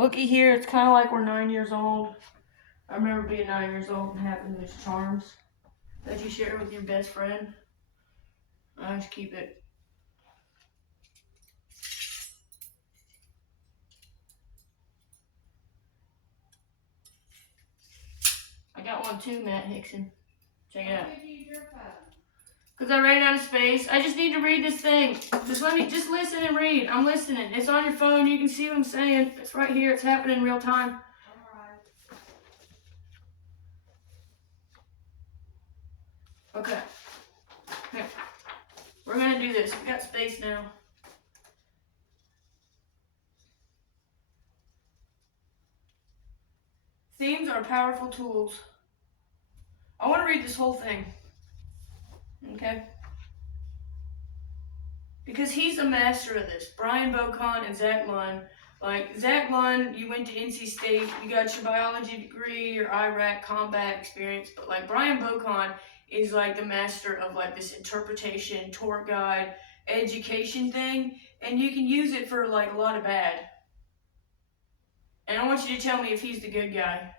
Looky here, it's kind of like we're 9 years old. I remember being 9 years old and having those charms that you share with your best friend. I just keep it. I got one too, Matt Hickson. Check it out. Because I ran out of space. I just need to read this thing. Just listen and read. I'm listening. It's on your phone. You can see what I'm saying. It's right here. It's happening in real time. Okay. Here. We're going to do this. We got space now. Themes are powerful tools. I want to read this whole thing. Okay? Because he's a master of this. Brian Bocon and Zach Lund. Like, Zach Lund, you went to NC State, you got your biology degree, your Iraq combat experience, but like Brian Bocon is like the master of like this interpretation, tour guide, education thing, and you can use it for like a lot of bad. And I want you to tell me if he's the good guy.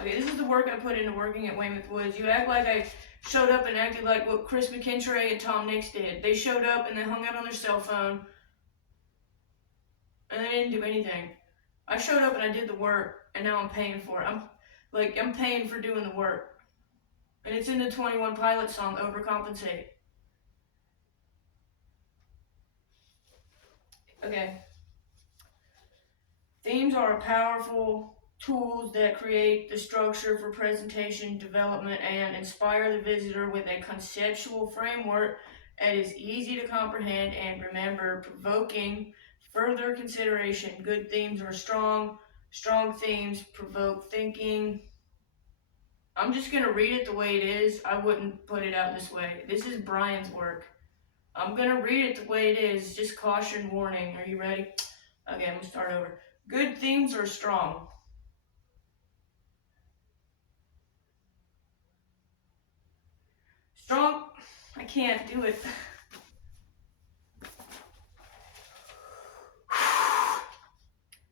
Okay, this is the work I put into working at Weymouth Woods. You act like I showed up and acted like what Chris McKinstry and Tom Nix did. They showed up and they hung out on their cell phone and they didn't do anything. I showed up and I did the work and now I'm paying for it. I'm paying for doing the work. And it's in the 21 Pilots song, Overcompensate. Okay. Themes are powerful tools that create the structure for presentation, development, and inspire the visitor with a conceptual framework that is easy to comprehend and remember, provoking further consideration. Good themes are strong. Strong themes provoke thinking. I'm just going to read it the way it is. I wouldn't put it out this way. This is Brian's work. I'm going to read it the way it is. Just caution, warning. Are you ready? Okay, I'm going to start over. Good themes are strong. Strong. I can't do it.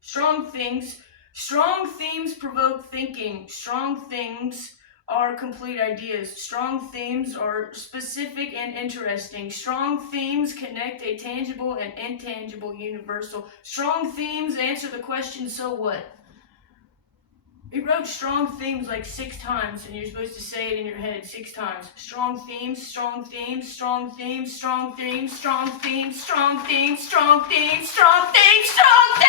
Strong themes provoke thinking. Strong themes are complete ideas. Strong themes are specific and interesting. Strong themes connect a tangible and intangible universal. Strong themes answer the question, so what? He wrote strong themes like 6 times, and you're supposed to say it in your head 6 times. Strong themes, strong themes, strong themes, strong themes, strong themes, strong themes, strong themes, strong themes, strong themes!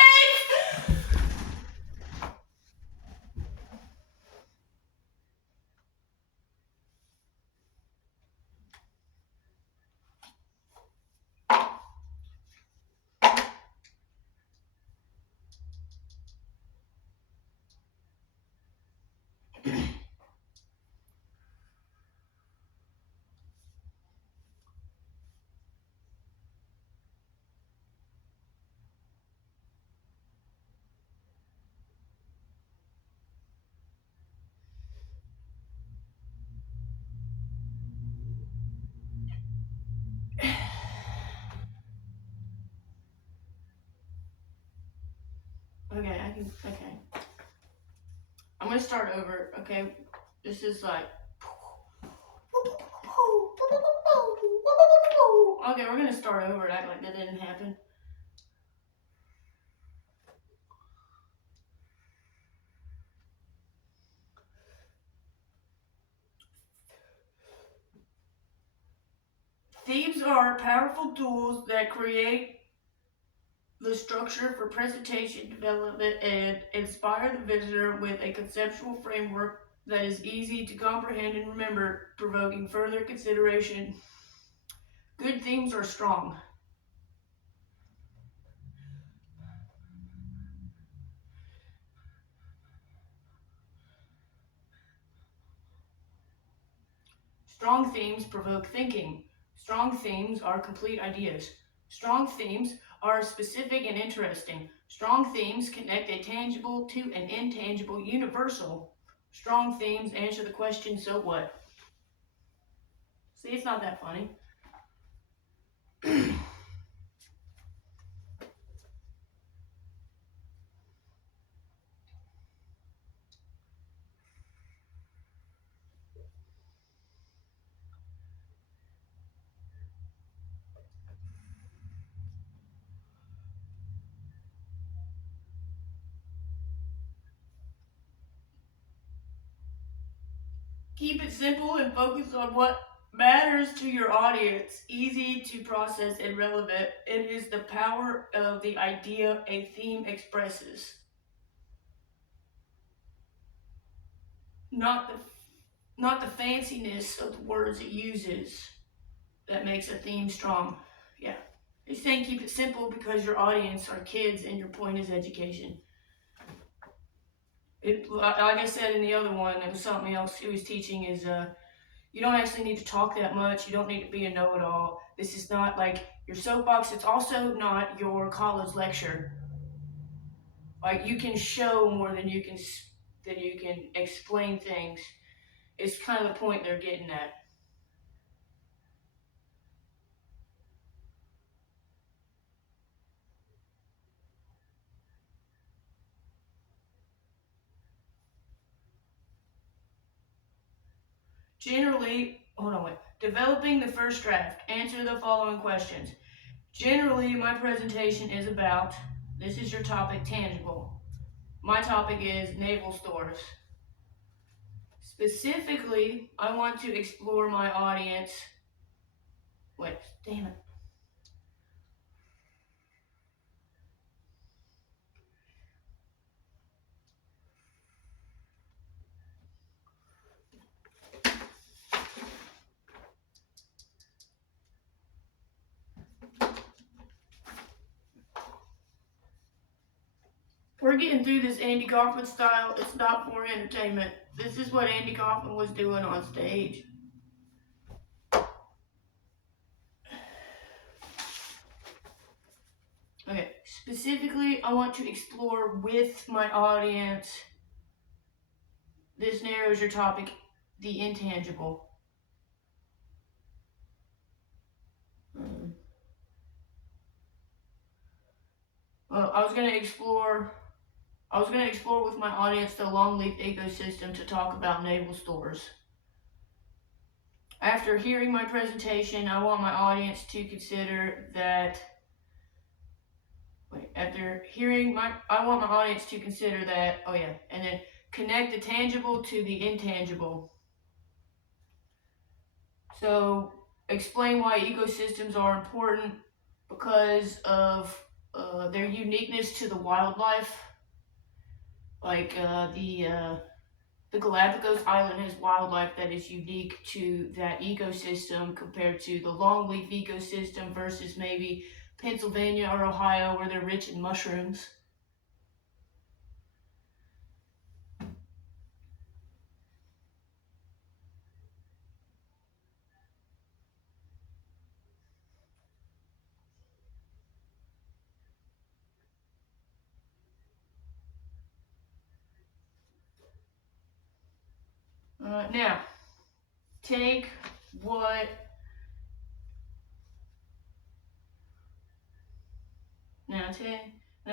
Okay. I'm gonna start over, okay? This is like... Okay, we're gonna start over and act like that didn't happen. Themes are powerful tools that create the structure for presentation, development, and inspire the visitor with a conceptual framework that is easy to comprehend and remember, provoking further consideration. Good themes are strong. Strong themes provoke thinking. Strong themes are complete ideas. Strong themes are specific and interesting. Strong themes connect a tangible to an intangible universal. Strong themes answer the question, so what? See, it's not that funny. Keep it simple and focus on what matters to your audience. Easy to process and relevant. It is the power of the idea a theme expresses. Not the fanciness of the words it uses that makes a theme strong. Yeah. He's saying keep it simple because your audience are kids and your point is education. Like I said in the other one, it was something else he was teaching is you don't actually need to talk that much. You don't need to be a know-it-all. This is not like your soapbox. It's also not your college lecture. Like you can show more than you can explain things. It's kind of the point they're getting at. Generally, hold on, wait. Developing the first draft. Answer the following questions. Generally, my presentation is about, this is your topic, tangible. My topic is naval stores. Specifically, I want to explore my audience. Wait, damn it. We're getting through this Andy Kaufman style. It's not for entertainment. This is what Andy Kaufman was doing on stage. Okay, specifically, I want to explore with my audience. This narrows your topic, the intangible. Well, I was going to explore with my audience the longleaf ecosystem to talk about naval stores. After hearing my presentation, I want my audience to consider that. I want my audience to consider that. Oh yeah, and then connect the tangible to the intangible. So explain why ecosystems are important because of their uniqueness to the wildlife. Like the Galapagos Island has wildlife that is unique to that ecosystem compared to the longleaf ecosystem versus maybe Pennsylvania or Ohio where they're rich in mushrooms. Now, take what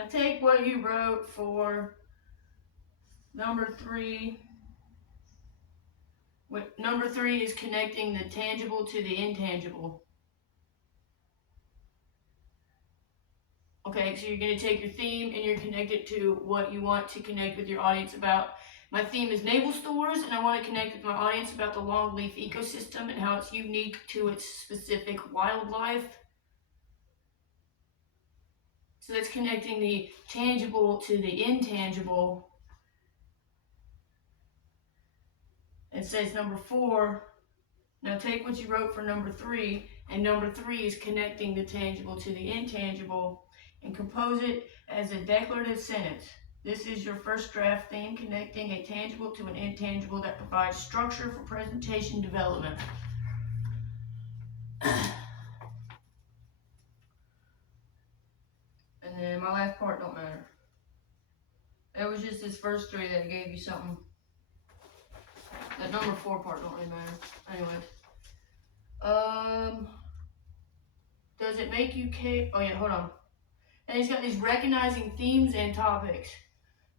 take what you wrote for number 3. Number 3 is connecting the tangible to the intangible. Okay, so you're going to take your theme and you're connected to what you want to connect with your audience about. My theme is naval stores, and I want to connect with my audience about the longleaf ecosystem and how it's unique to its specific wildlife. So that's connecting the tangible to the intangible. It says number 4. Now take what you wrote for number 3, and number 3 is connecting the tangible to the intangible, and compose it as a declarative sentence. This is your first draft theme, connecting a tangible to an intangible that provides structure for presentation development. And then my last part don't matter. It was just this first 3 that gave you something. That number 4 part don't really matter. Anyways. Does it make you care? Oh yeah, hold on. And he's got these recognizing themes and topics.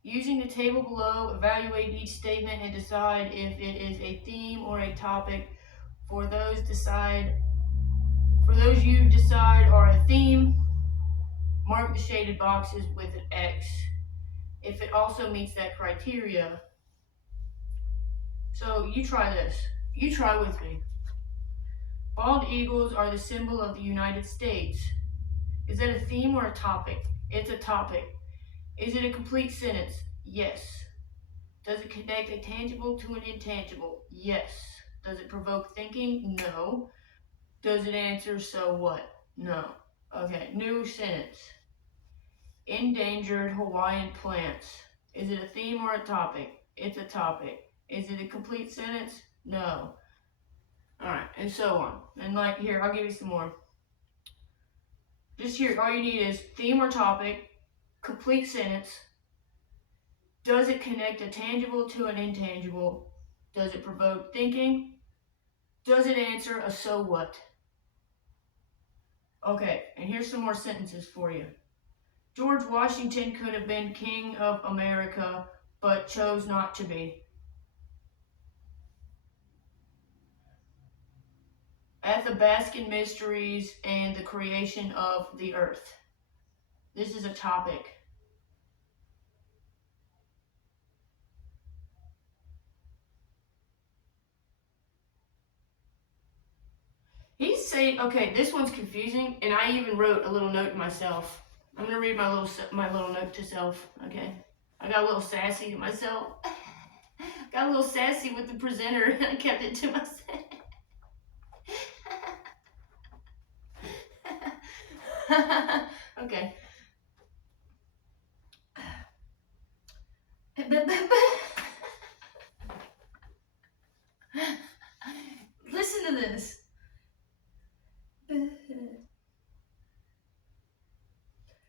Using the table below, evaluate each statement and decide if it is a theme or a topic. For those you decide are a theme, mark the shaded boxes with an X if it also meets that criteria. So you try this. You try with me. Bald eagles are the symbol of the United States. Is that a theme or a topic? It's a topic. Is it a complete sentence? Yes. Does it connect a tangible to an intangible? Yes. Does it provoke thinking? No. Does it answer so what? No. Okay, new sentence. Endangered Hawaiian plants. Is it a theme or a topic? It's a topic. Is it a complete sentence? No. Alright, and so on. And like here, I'll give you some more. Just here, all you need is theme or topic, complete sentence. Does it connect a tangible to an intangible? Does it provoke thinking? Does it answer a so what? Okay, and here's some more sentences for you. George Washington could have been King of America, but chose not to be. Athabascan mysteries and the creation of the earth. This is a topic. He's saying, okay, this one's confusing, and I even wrote a little note to myself. I'm gonna read my little note to self. Okay, I got a little sassy to myself. Got a little sassy with the presenter, and I kept it to myself. Okay. Listen to this.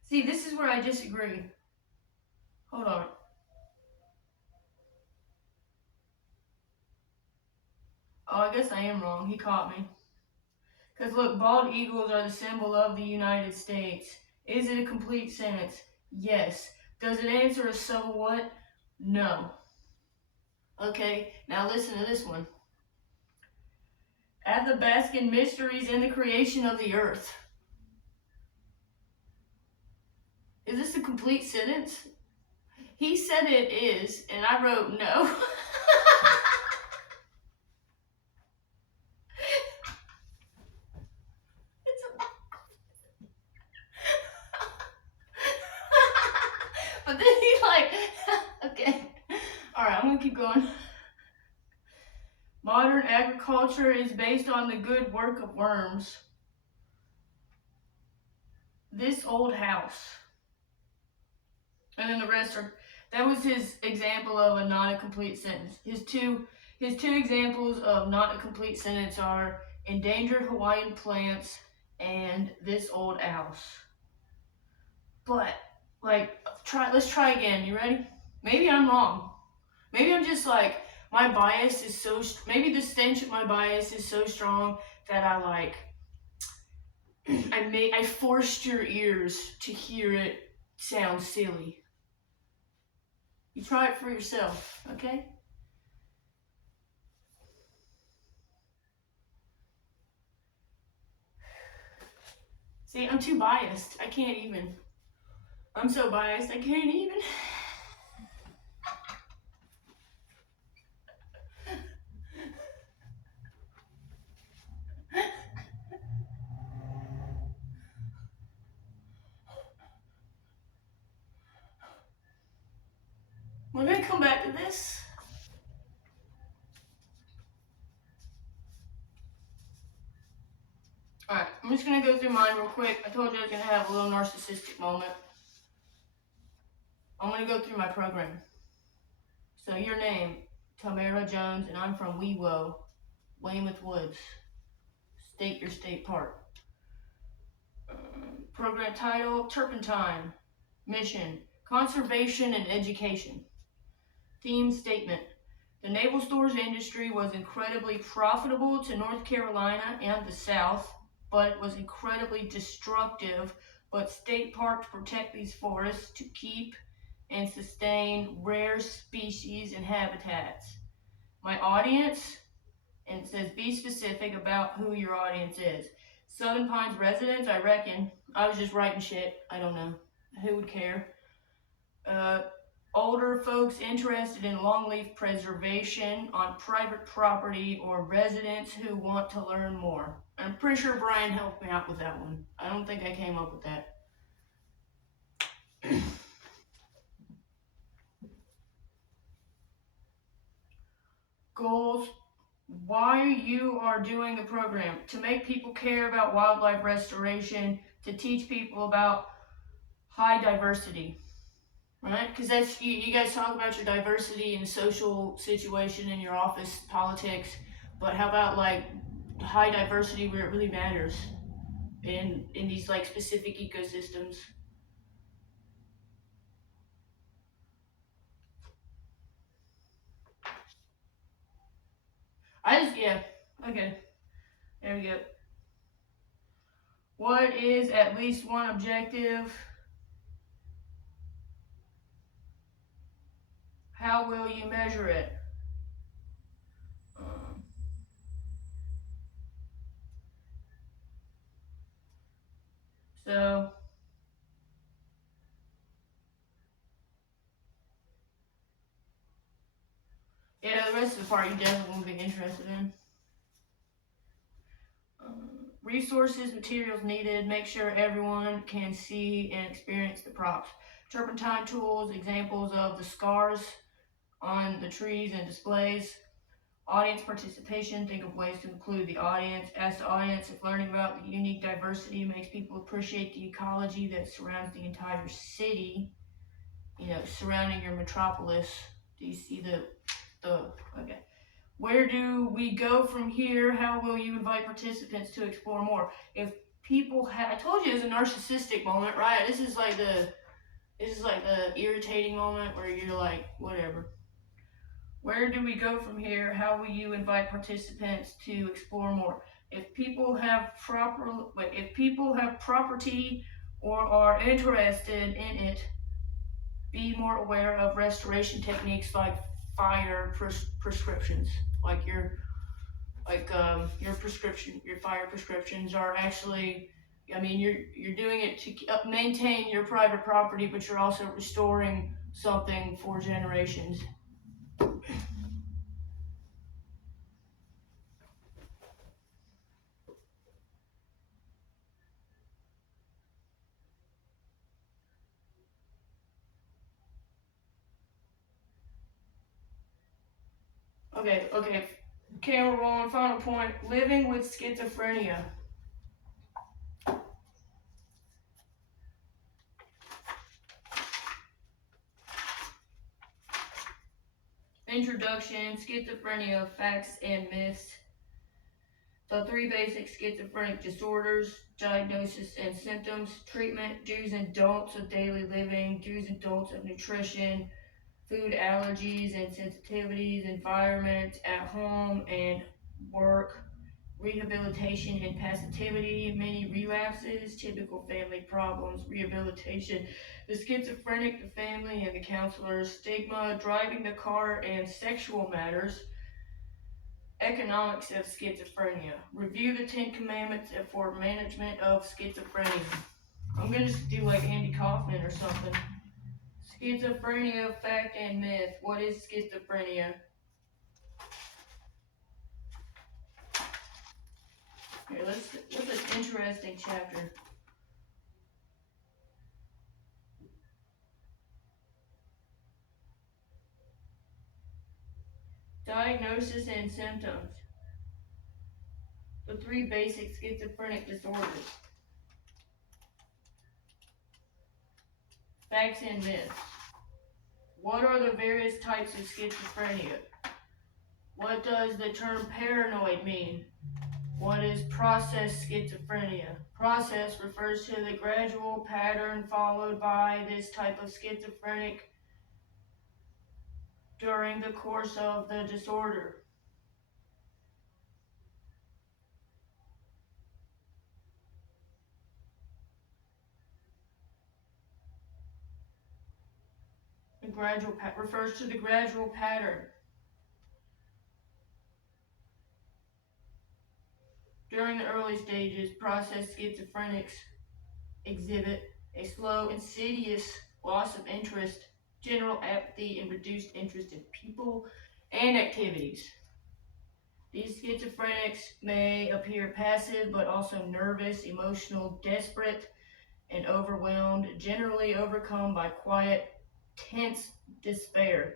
See, this is where I disagree. Hold on. Oh, I guess I am wrong. He caught me. Because look, bald eagles are the symbol of the United States. Is it a complete sentence? Yes. Does it answer a so what? No. Okay, now listen to this one. Athabascan mysteries and the creation of the earth. Is this a complete sentence? He said it is, and I wrote no. But then he's like, okay. Alright, I'm gonna keep going. Modern agriculture is based on the good work of worms. This old house. And then the rest are, that was his example of a not a complete sentence. His two examples of not a complete sentence are endangered Hawaiian plants and this old house. But like, let's try again. You ready? Maybe I'm wrong. Maybe I'm just like, my bias is so, maybe the stench of my bias is so strong that I like, I forced your ears to hear it sound silly. You try it for yourself, okay? See, I'm too biased. I can't even. I'm so biased, I can't even. We're gonna come back to this. Alright, I'm just gonna go through mine real quick. I told you I was gonna have a little narcissistic moment. I'm gonna go through my program. So your name, Tamara Jones, and I'm from WeWo, Weymouth Woods. State your state part. Program title, Turpentine. Mission, conservation and education. Theme statement. The naval stores industry was incredibly profitable to North Carolina and the South. but it was incredibly destructive. But state parks protect these forests to keep and sustain rare species and habitats. My audience, and it says be specific about who your audience is. Southern Pines residents, I reckon. I was just writing shit. I don't know. Who would care? Uh, Older folks interested in longleaf preservation on private property or residents who want to learn more. I'm pretty sure Brian helped me out with that one. I don't think I came up with that. Goals. Why you are doing the program. To make people care about wildlife restoration, to teach people about high diversity. Right? Because that's you guys talk about your diversity in social situation in your office politics, but how about like high diversity where it really matters in these like specific ecosystems? Yeah, okay, there we go. What is at least one objective? How will you measure it? Um, so yeah, the rest of the part you definitely will be interested in. Resources, materials needed, make sure everyone can see and experience the props. Turpentine tools, examples of the scars on the trees and displays. Audience participation, think of ways to include the audience. Ask the audience if learning about the unique diversity makes people appreciate the ecology that surrounds the entire city, surrounding your metropolis. Do you see okay. Where do we go from here? How will you invite participants to explore more? If people I told you it's a narcissistic moment, right? This is like the irritating moment where you're like, whatever. Where do we go from here? How will you invite participants to explore more? If people have property or are interested in it, be more aware of restoration techniques like fire prescriptions, like your fire prescriptions are actually, I mean, you're doing it to maintain your private property, but you're also restoring something for generations. Okay. Camera rolling. Final point. Living with schizophrenia. Introduction. Schizophrenia. Facts and myths. The three basic schizophrenic disorders, diagnosis and symptoms, treatment, do's and don'ts of daily living, do's and don'ts of nutrition, food allergies and sensitivities, environment at home and work, rehabilitation and passivity, many relapses, typical family problems, rehabilitation, the schizophrenic, the family, and the counselors, stigma, driving the car, and sexual matters, economics of schizophrenia. Review the 10 Commandments for management of schizophrenia. I'm gonna just do like Andy Kaufman or something. Schizophrenia, fact and myth. What is schizophrenia? Here, what's an interesting chapter? Diagnosis and symptoms. The three basic schizophrenic disorders. Facts and myths. What are the various types of schizophrenia? What does the term paranoid mean? What is process schizophrenia? Process refers to the gradual pattern followed by this type of schizophrenic during the course of the disorder. refers to the gradual pattern. During the early stages, processed schizophrenics exhibit a slow, insidious loss of interest, general apathy, and reduced interest in people and activities. These schizophrenics may appear passive, but also nervous, emotional, desperate, and overwhelmed, generally overcome by quiet, tense despair.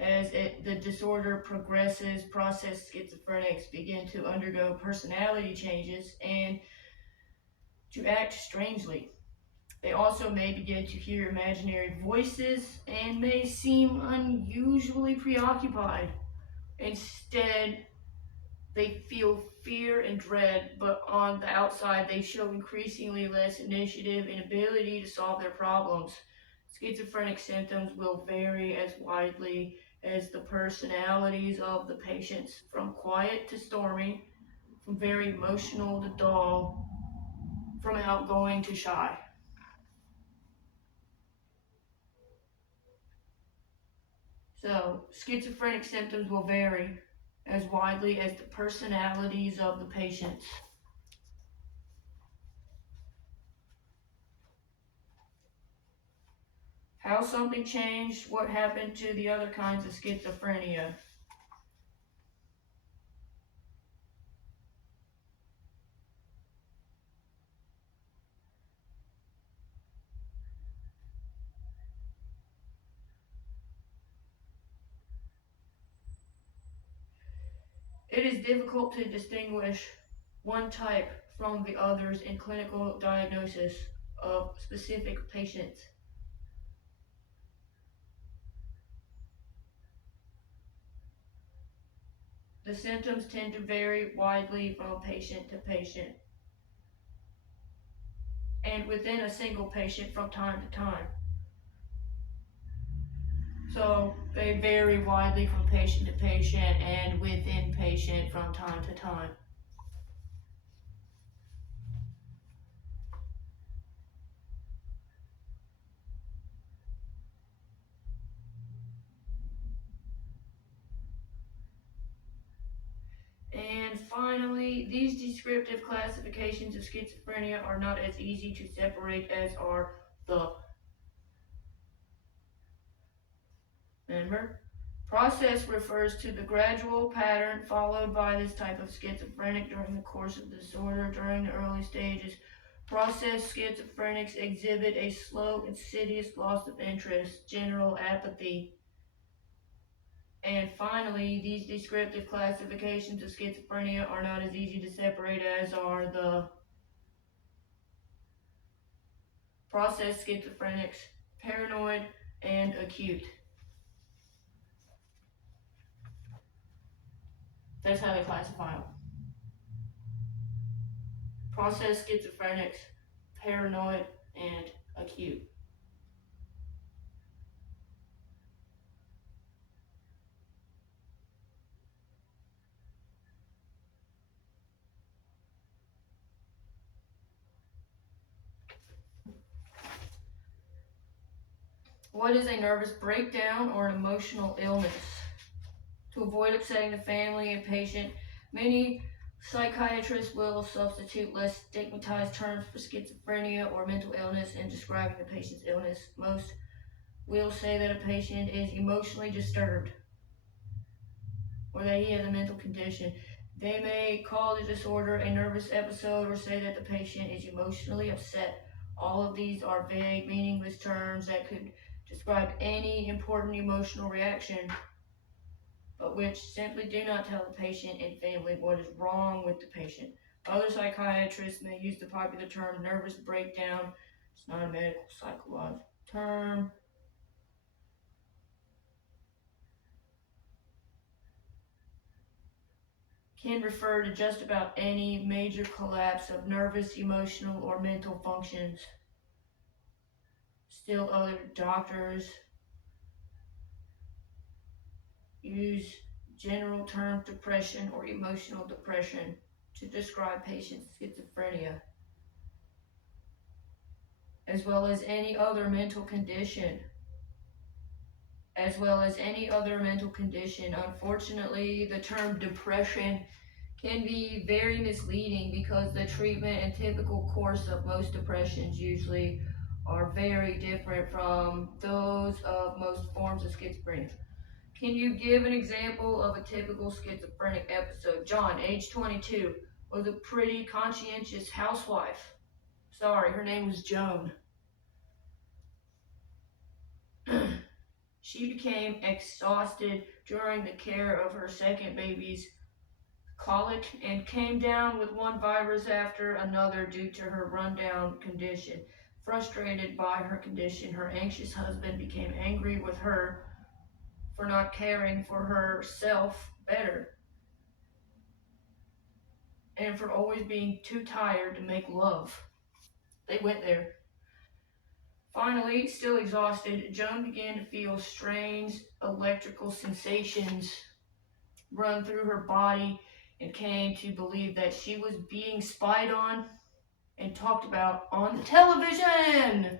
As the disorder progresses, processed schizophrenics begin to undergo personality changes and to act strangely. They also may begin to hear imaginary voices and may seem unusually preoccupied. Instead, they feel fear and dread, but on the outside, they show increasingly less initiative and ability to solve their problems. Schizophrenic symptoms will vary as widely as the personalities of the patients, from quiet to stormy, from very emotional to dull, from outgoing to shy. So, schizophrenic symptoms will vary as widely as the personalities of the patients. How something changed, what happened to the other kinds of schizophrenia. It is difficult to distinguish one type from the others in clinical diagnosis of specific patients. The symptoms tend to vary widely from patient to patient and within a single patient from time to time. So they vary widely from patient to patient and within patient from time to time. And finally, these descriptive classifications of schizophrenia are not as easy to separate as are the process refers to the gradual pattern followed by this type of schizophrenic during the course of the disorder. During the early stages, processed schizophrenics exhibit a slow, insidious loss of interest, general apathy. And finally, these descriptive classifications of schizophrenia are not as easy to separate as are the processed schizophrenics, paranoid, and acute. That's how they classify them. Processed schizophrenics, paranoid, and acute. What is a nervous breakdown or an emotional illness? To avoid upsetting the family and patient, many psychiatrists will substitute less stigmatized terms for schizophrenia or mental illness in describing the patient's illness. Most will say that a patient is emotionally disturbed or that he has a mental condition. They may call the disorder a nervous episode or say that the patient is emotionally upset. All of these are vague, meaningless terms that could describe any important emotional reaction, but which simply do not tell the patient and family what is wrong with the patient. Other psychiatrists may use the popular term nervous breakdown. It's not a medical psychological term. Can refer to just about any major collapse of nervous, emotional, or mental functions. Still, other doctors use general terms depression or emotional depression to describe patients' schizophrenia, as well as any other mental condition. as well as any other mental condition. Unfortunately, the term depression can be very misleading because the treatment and typical course of most depressions usually are very different from those of most forms of schizophrenia. Can you give an example of a typical schizophrenic episode? John, age 22, was a pretty conscientious housewife. Sorry, her name was Joan. She became exhausted during the care of her second baby's colic and came down with one virus after another due to her rundown condition. Frustrated by her condition, her anxious husband became angry with her for not caring for herself better and for always being too tired to make love. They went there. Finally, still exhausted, Joan began to feel strange electrical sensations run through her body and came to believe that she was being spied on and talked about on the television.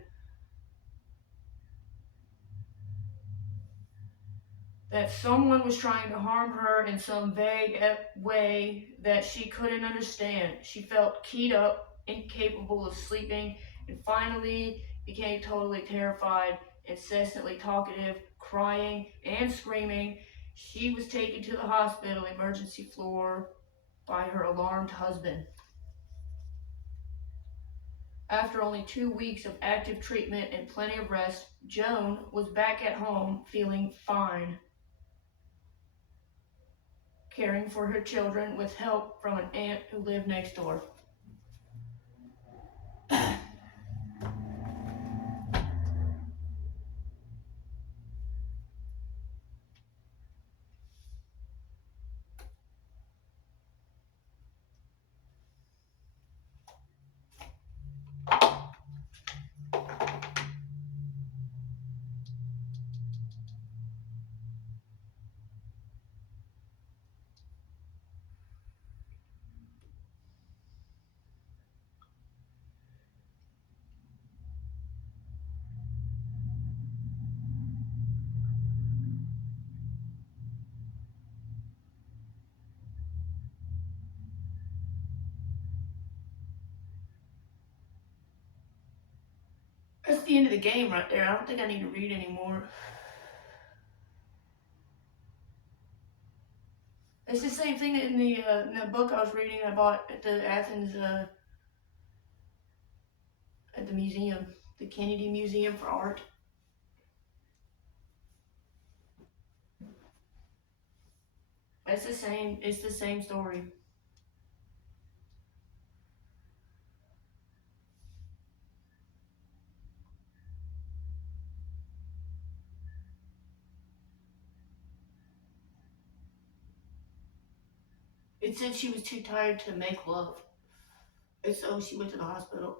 That someone was trying to harm her in some vague way that she couldn't understand. She felt keyed up, incapable of sleeping, and finally became totally terrified, incessantly talkative, crying and screaming. She was taken to the hospital emergency floor by her alarmed husband. After only 2 weeks of active treatment and plenty of rest, Joan was back at home feeling fine, caring for her children with help from an aunt who lived next door. That's the end of the game right there. I don't think I need to read anymore. It's the same thing in the book I was reading I bought at the Athens at the museum, the Kennedy Museum for Art. It's the same. It's the same story. It said she was too tired to make love, and so she went to the hospital.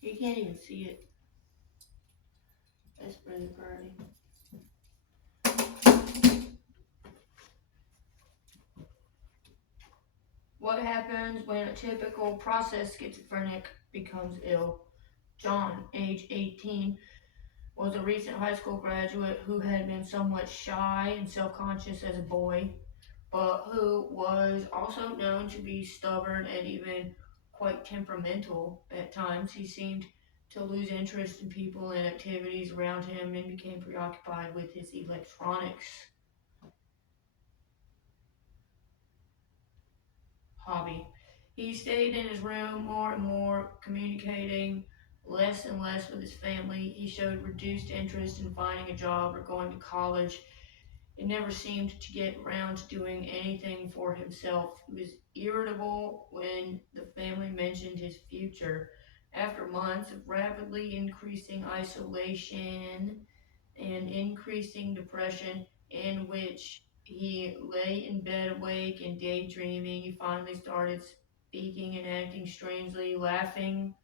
You can't even see it. That's really pretty. What happens when a typical process schizophrenic becomes ill? John, age 18, was a recent high school graduate who had been somewhat shy and self-conscious as a boy, but who was also known to be stubborn and even quite temperamental at times. He seemed to lose interest in people and activities around him and became preoccupied with his electronics hobby. He stayed in his room more and more, communicating less and less with his family. He showed reduced interest in finding a job or going to college. It never seemed to get around to doing anything for himself. He was irritable when the family mentioned his future. After months of rapidly increasing isolation and increasing depression, in which he lay in bed awake and daydreaming, he finally started speaking and acting strangely, laughing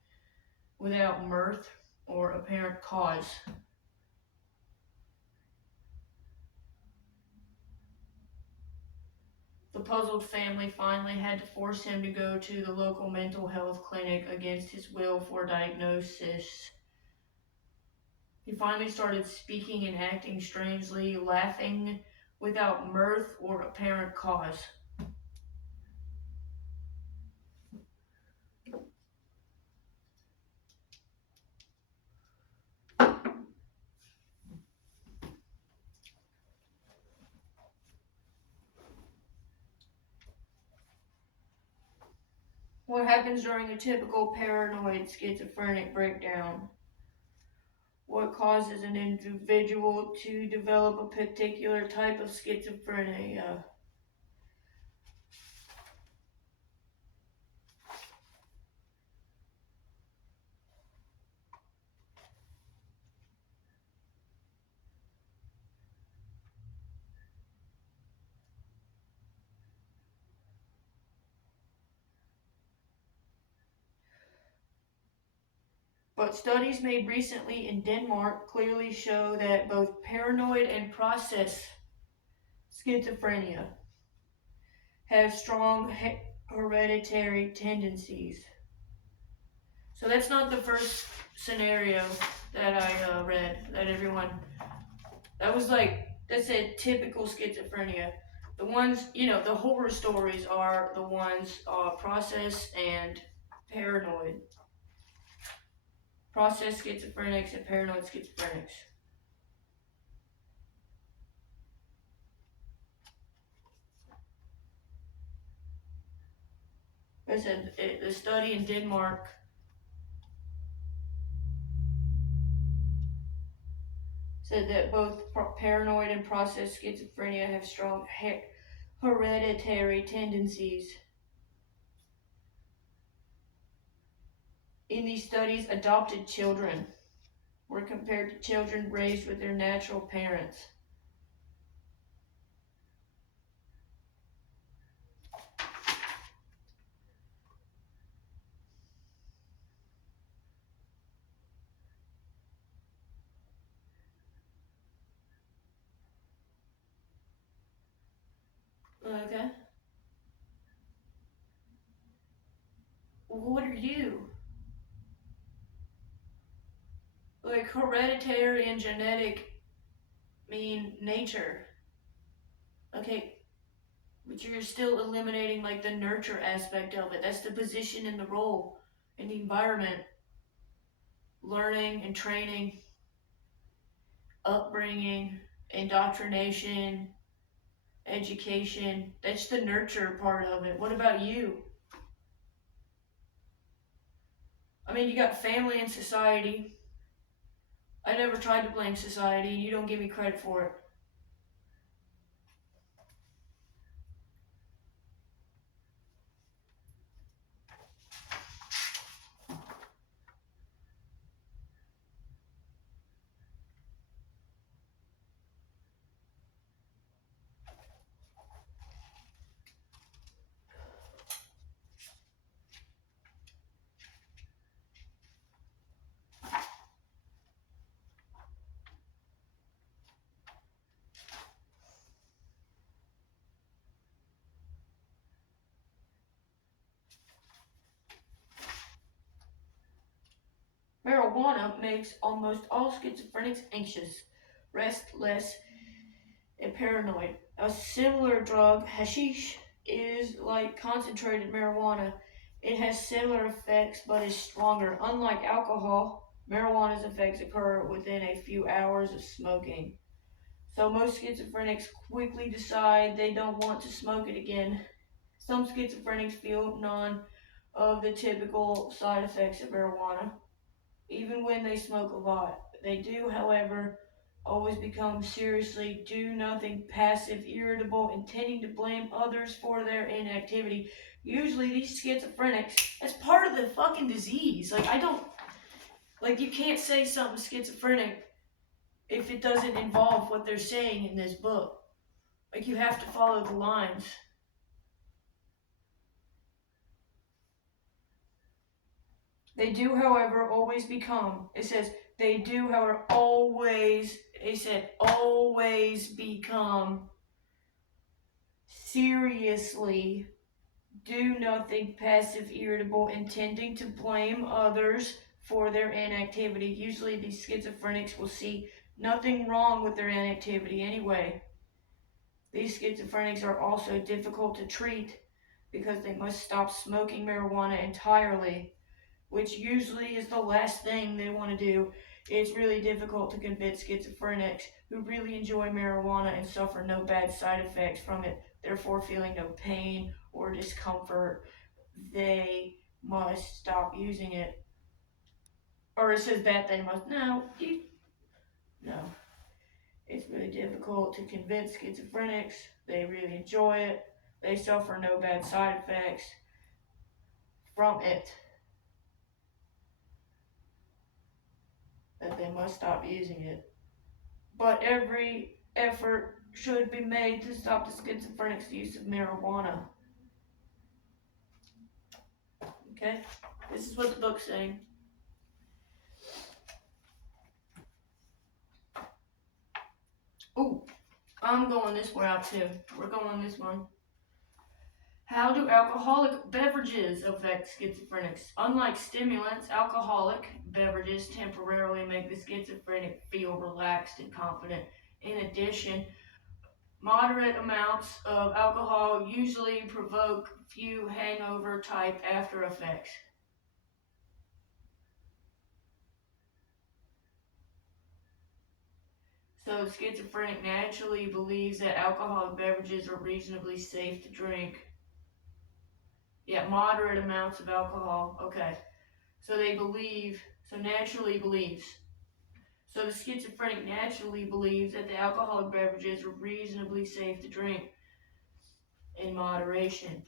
without mirth or apparent cause. The puzzled family finally had to force him to go to the local mental health clinic against his will for a diagnosis. He finally started speaking and acting strangely, laughing without mirth or apparent cause. What happens during a typical paranoid schizophrenic breakdown? What causes an individual to develop a particular type of schizophrenia? But studies made recently in Denmark clearly show that both paranoid and process schizophrenia have strong hereditary tendencies. So that's not the first scenario that I read that everyone, that was like, that said typical schizophrenia. The ones, the horror stories are the ones process and paranoid. Process schizophrenics and paranoid schizophrenics. I said the study in Denmark said that both paranoid and process schizophrenia have strong hereditary tendencies. In these studies, adopted children were compared to children raised with their natural parents. Okay. Well, what are you? Like hereditary and genetic mean nature. Okay, but you're still eliminating like the nurture aspect of it. That's the position and the role and the environment, learning and training, upbringing, indoctrination, education. That's the nurture part of it. What about you? I mean, you got family and society. I never tried to blame society, and you don't give me credit for it. marijuana makes almost all schizophrenics anxious, restless, and paranoid. A similar drug, hashish, is like concentrated marijuana. It has similar effects but is stronger. Unlike alcohol, marijuana's effects occur within a few hours of smoking. So most schizophrenics quickly decide they don't want to smoke it again. Some schizophrenics feel none of the typical side effects of marijuana, even when they smoke a lot. They do, however, always become seriously do nothing, passive, irritable, intending to blame others for their inactivity. Usually these schizophrenics, that's part of the fucking disease. You can't say something's schizophrenic if it doesn't involve what they're saying in this book. Like, you have to follow the lines. They do, however, always become. It says, they do, however, always, it said, always become seriously do nothing, passive, irritable, intending to blame others for their inactivity. Usually these schizophrenics will see nothing wrong with their inactivity anyway. These schizophrenics are also difficult to treat because they must stop smoking marijuana entirely, which usually is the last thing they want to do. It's really difficult to convince schizophrenics who really enjoy marijuana and suffer no bad side effects from it, therefore feeling no pain or discomfort. They must stop using it. Or it says that they must. No. It's really difficult to convince schizophrenics. They really enjoy it. They suffer no bad side effects from it, that they must stop using it. But every effort should be made to stop the schizophrenics' use of marijuana. Okay? This is what the book's saying. Ooh, I'm going this route too. We're going this one. How do alcoholic beverages affect schizophrenics? Unlike stimulants, alcoholic beverages temporarily make the schizophrenic feel relaxed and confident. In addition, moderate amounts of alcohol usually provoke few hangover type after effects. So the schizophrenic naturally believes that alcoholic beverages are reasonably safe to drink. Yeah, moderate amounts of alcohol. Okay. So naturally believes. So the schizophrenic naturally believes that the alcoholic beverages are reasonably safe to drink in moderation.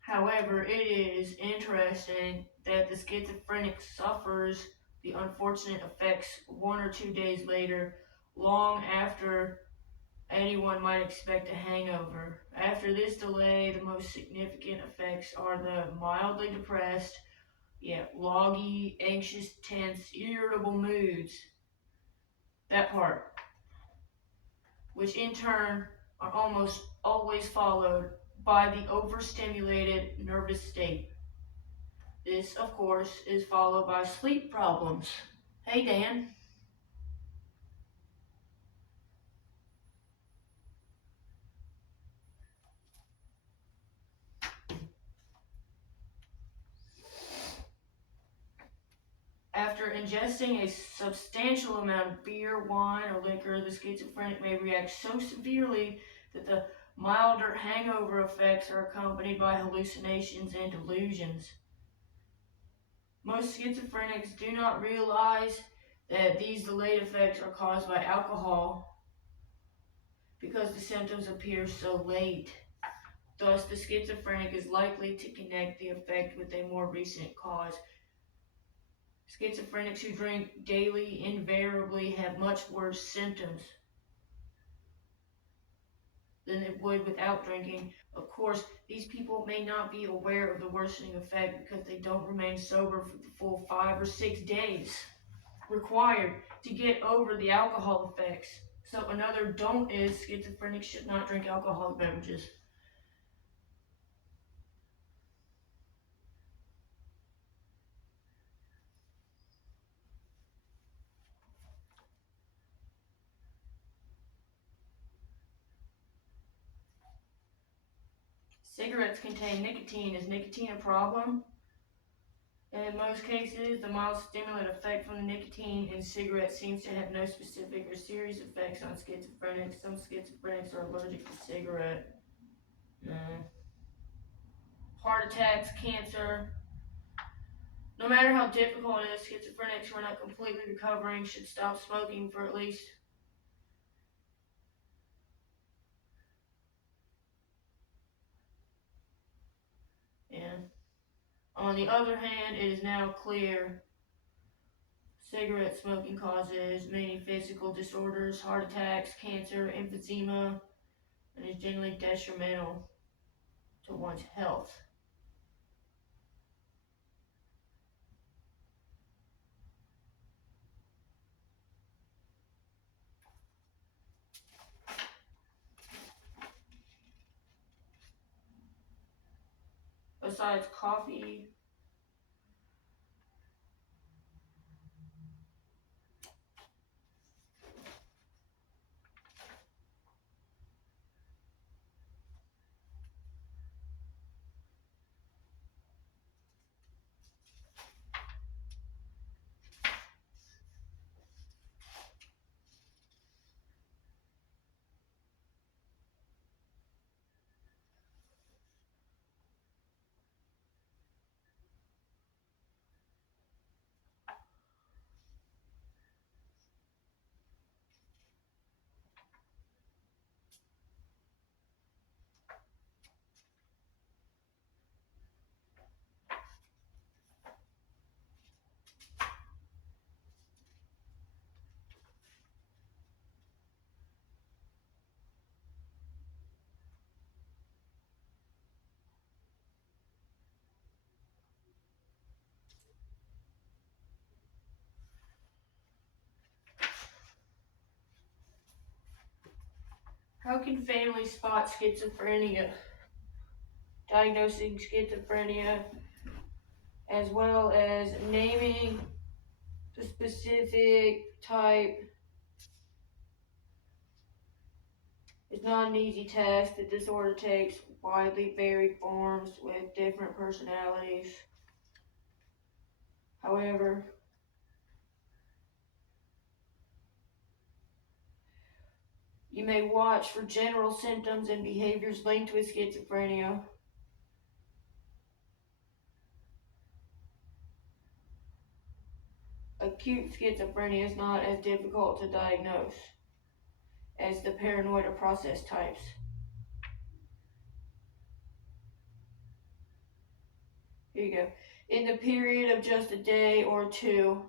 However, it is interesting that the schizophrenic suffers the unfortunate effects 1 or 2 days later, long after anyone might expect a hangover. After this delay, the most significant effects are the mildly depressed, loggy, anxious, tense, irritable moods. That part. Which in turn are almost always followed by the overstimulated nervous state. This, of course, is followed by sleep problems. Hey, Dan. After ingesting a substantial amount of beer, wine, or liquor, the schizophrenic may react so severely that the milder hangover effects are accompanied by hallucinations and delusions. Most schizophrenics do not realize that these delayed effects are caused by alcohol because the symptoms appear so late. Thus, the schizophrenic is likely to connect the effect with a more recent cause. Schizophrenics who drink daily invariably have much worse symptoms than they would without drinking. Of course, these people may not be aware of the worsening effect because they don't remain sober for the full 5 or 6 days required to get over the alcohol effects. So another don't is schizophrenics should not drink alcoholic beverages. Cigarettes contain nicotine. Is nicotine a problem? In most cases, the mild stimulant effect from the nicotine in cigarettes seems to have no specific or serious effects on schizophrenics. Some schizophrenics are allergic to cigarette. Heart attacks, cancer. No matter how difficult it is, schizophrenics who are not completely recovering should stop smoking for at least On the other hand, it is now clear cigarette smoking causes many physical disorders, heart attacks, cancer, emphysema, and is generally detrimental to one's health. Besides coffee, how can families spot schizophrenia? Diagnosing schizophrenia, as well as naming the specific type, is not an easy task. The disorder takes widely varied forms with different personalities. However, you may watch for general symptoms and behaviors linked with schizophrenia. Acute schizophrenia is not as difficult to diagnose as the paranoid or process types. Here you go. In the period of just a day or two,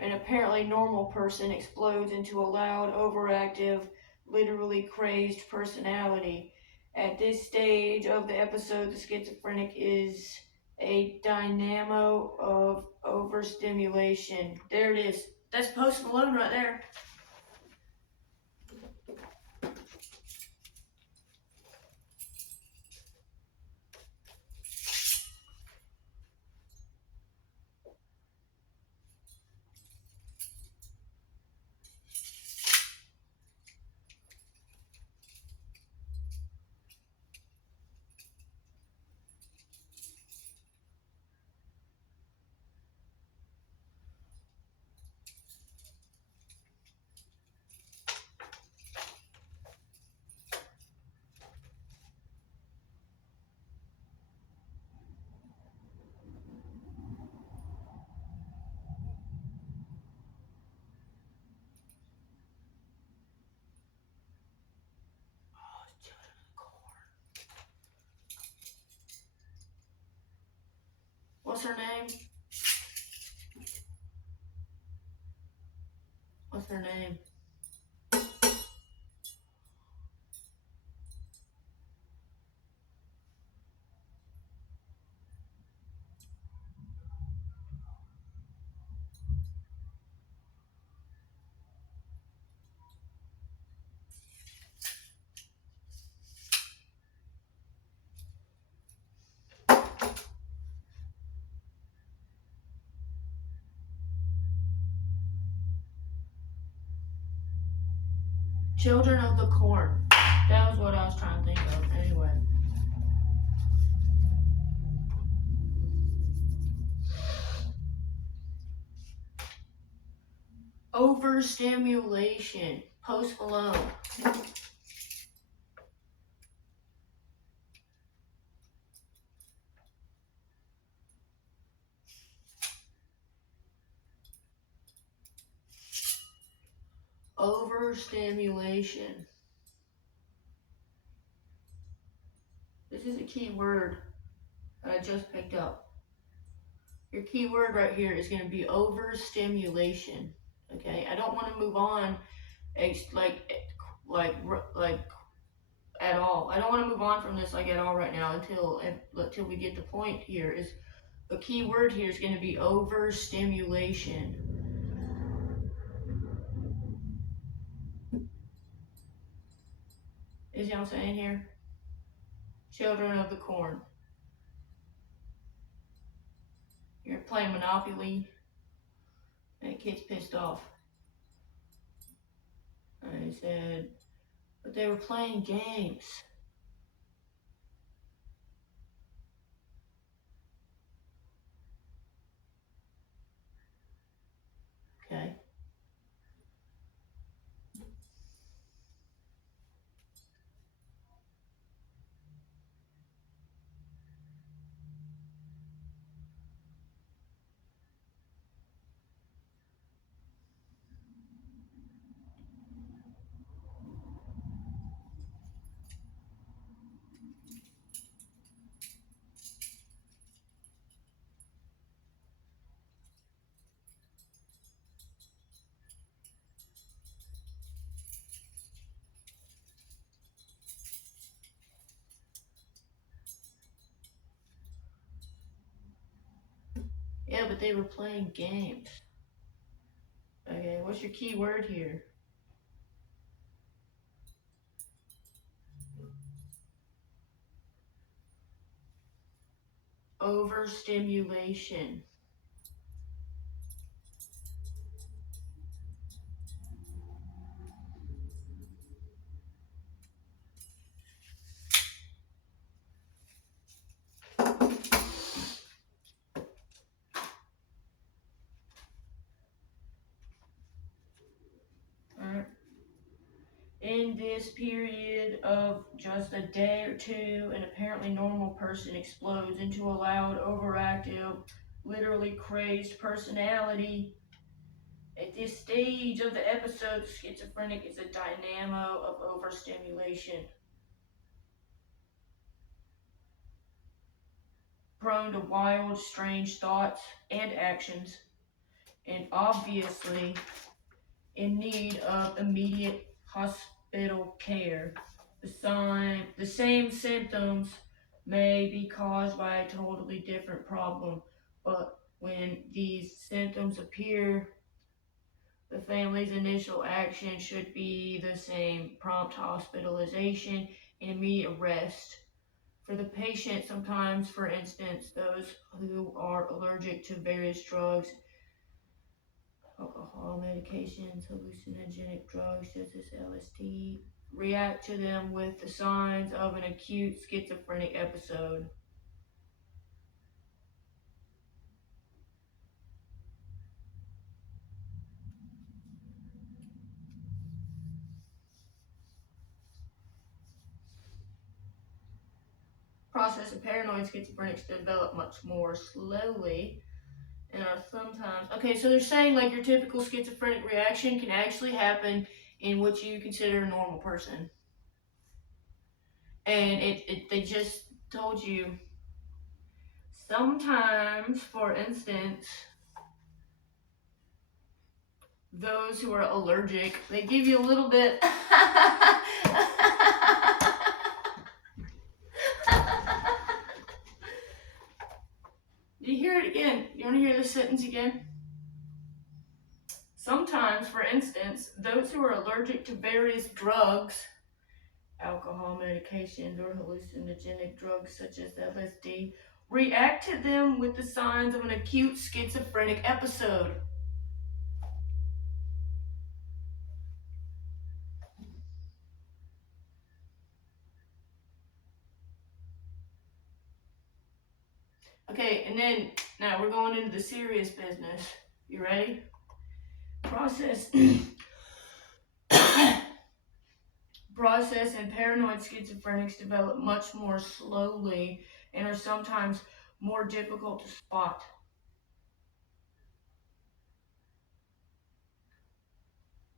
an apparently normal person explodes into a loud, overactive, literally crazed personality. At this stage of the episode, the schizophrenic is a dynamo of overstimulation. There it is. That's Post Malone right there. What's her name? What's her name? Children of the Corn. That was what I was trying to think of. Anyway. Overstimulation. Post Malone. Overstimulation. This is a key word that I just picked up. Your key word right here is going to be overstimulation. Okay, I don't want to move on like at all. I don't want to move on from this like at all right now until we get the point here. Is the key word here is going to be overstimulation. You see what I'm saying here? Children of the Corn. You're playing Monopoly. That kid's pissed off. I said, but they were playing games. Okay. Yeah, but they were playing games. Okay, what's your key word here? Overstimulation. Alright. In this period of just a day or two, an apparently normal person explodes into a loud, overactive, literally crazed personality. At this stage of the episode, the schizophrenic is a dynamo of overstimulation, prone to wild, strange thoughts and actions, and obviously in need of immediate hospital care. The same symptoms may be caused by a totally different problem, but when these symptoms appear, the family's initial action should be the same: prompt hospitalization and immediate rest. For the patient, sometimes, for instance, those who are allergic to various drugs, alcohol, medications, hallucinogenic drugs such as LSD, react to them with the signs of an acute schizophrenic episode. Process of paranoid schizophrenics develop much more slowly and are sometimes... Okay, so they're saying like your typical schizophrenic reaction can actually happen in what you consider a normal person. And they just told you sometimes, for instance, those who are allergic, they give you a little bit. Do you hear it again? You want to hear this sentence again? Sometimes, for instance, those who are allergic to various drugs, alcohol, medications, or hallucinogenic drugs such as LSD, react to them with the signs of an acute schizophrenic episode. Okay, and then now we're going into the serious business. You ready? Process and paranoid schizophrenics develop much more slowly and are sometimes more difficult to spot.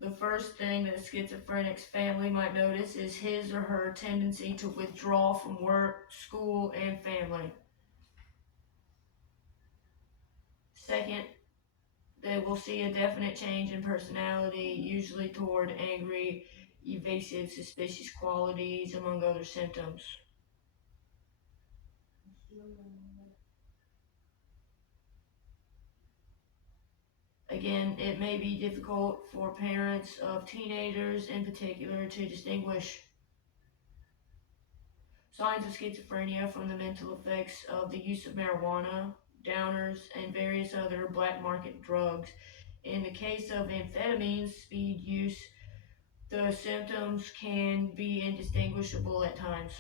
The first thing that a schizophrenic's family might notice is his or her tendency to withdraw from work, school, and family. Second, they will see a definite change in personality, usually toward angry, evasive, suspicious qualities, among other symptoms. Again, it may be difficult for parents of teenagers in particular to distinguish signs of schizophrenia from the mental effects of the use of marijuana, downers, and various other black market drugs. In the case of amphetamine speed use, the symptoms can be indistinguishable at times.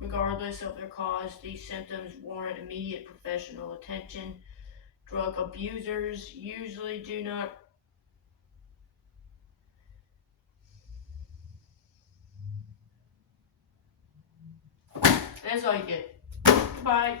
Regardless of their cause, these symptoms warrant immediate professional attention. Drug abusers usually do not. That's all you get. Goodbye.